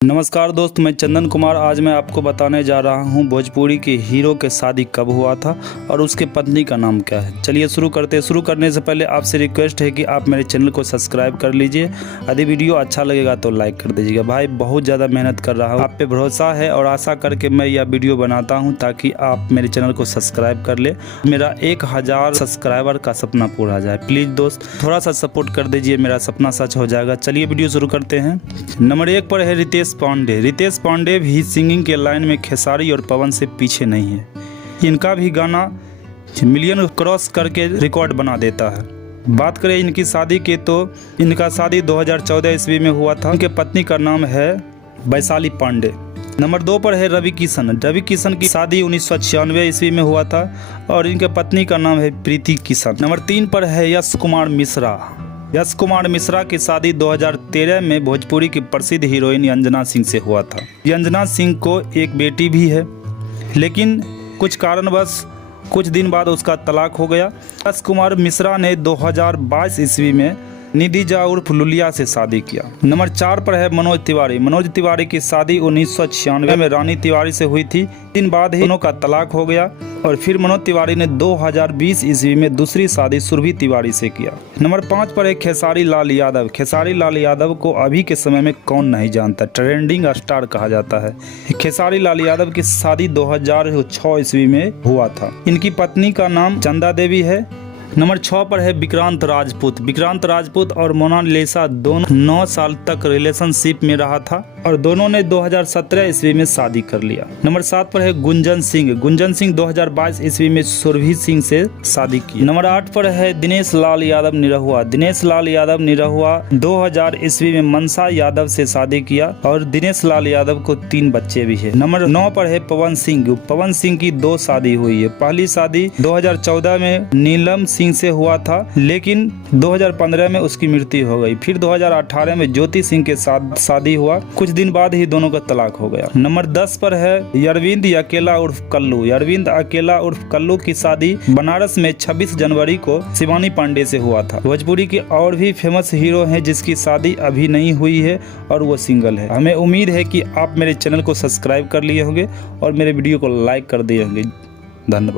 नमस्कार दोस्त, मैं चंदन कुमार। आज मैं आपको बताने जा रहा हूं भोजपुरी के हीरो के शादी कब हुआ था और उसके पत्नी का नाम क्या है। चलिए शुरू करते हैं। शुरू करने से पहले आपसे रिक्वेस्ट है कि आप मेरे चैनल को सब्सक्राइब कर लीजिए। यदि वीडियो अच्छा लगेगा तो लाइक कर दीजिएगा। भाई बहुत ज़्यादा मेहनत कर रहा हूँ, आप पे भरोसा है और आशा करके मैं यह वीडियो बनाता हूँ ताकि आप मेरे चैनल को सब्सक्राइब कर ले, मेरा 1000 सब्सक्राइबर का सपना पूरा हो जाए। प्लीज़ दोस्त थोड़ा सा सपोर्ट कर दीजिए, मेरा सपना सच हो जाएगा। चलिए वीडियो शुरू करते हैं। नंबर 1 पर है रितेश पांडे। रितेश पांडे भी सिंगिंग के लाइन में खेसारी और पवन से पीछे नहीं है। इनका भी गाना मिलियन क्रॉस करके रिकॉर्ड बना देता है। बात करें इनकी शादी की तो इनका शादी 2014 ईस्वी में हुआ था। इनके पत्नी का नाम है वैशाली पांडे। नंबर 2 पर है रवि किशन। रवि किशन की शादी 1996 ईस्वी में हुआ था और इनके पत्नी का नाम है प्रीति किशन। नंबर 3 पर है यश कुमार मिश्रा। यश कुमार मिश्रा की शादी 2013 में भोजपुरी की प्रसिद्ध हीरोइन अंजना सिंह से हुआ था। अंजना सिंह को एक बेटी भी है, लेकिन कुछ कारणवश कुछ दिन बाद उसका तलाक हो गया। यश कुमार मिश्रा ने 2022 ईस्वी में निधिजा उर्फ लुलिया से शादी किया। नंबर 4 पर है मनोज तिवारी। मनोज तिवारी की शादी 1996 में रानी तिवारी से हुई थी। दिन बाद ही दोनों का तलाक हो गया और फिर मनोज तिवारी ने 2020 ईस्वी में दूसरी शादी सुरभि तिवारी से किया। नंबर 5 पर है खेसारी लाल यादव। खेसारी लाल यादव को अभी के समय में कौन नहीं जानता, ट्रेंडिंग स्टार कहा जाता है। खेसारी लाल यादव की शादी 2006 ईस्वी में हुआ था। इनकी पत्नी का नाम चंदा देवी है। नंबर 6 पर है विक्रांत राजपूत। विक्रांत राजपूत और मोनालिसा दोनों 9 साल तक रिलेशनशिप में रहा था और दोनों ने 2017 ईस्वी में शादी कर लिया। नंबर 7 पर है गुंजन सिंह। गुंजन सिंह 2022 ईस्वी में सुरभि सिंह से शादी की। नंबर 8 पर है दिनेश लाल यादव निरहुआ। दिनेश लाल यादव निरहुआ 2000 ईस्वी में मनसा यादव से शादी किया और दिनेश लाल यादव को 3 बच्चे भी है। नंबर 9 पर है पवन सिंह। पवन सिंह की 2 शादी हुई है। पहली शादी 2014 में नीलम सिंह से हुआ था, लेकिन 2015 में उसकी मृत्यु हो गई। फिर 2018 में ज्योति सिंह के साथ शादी हुआ। कुछ दिन बाद ही दोनों का तलाक हो गया। नंबर 10 पर है अरविंद अकेला उर्फ कल्लू। अरविंद अकेला उर्फ कल्लू की शादी बनारस में 26 जनवरी को शिवानी पांडे से हुआ था। भोजपुरी के और भी फेमस हीरो हैं जिसकी शादी अभी नहीं हुई है और वो सिंगल है। हमें उम्मीद है कि आप मेरे चैनल को सब्सक्राइब कर लिए होंगे और मेरे वीडियो को लाइक कर दिए होंगे। धन्यवाद।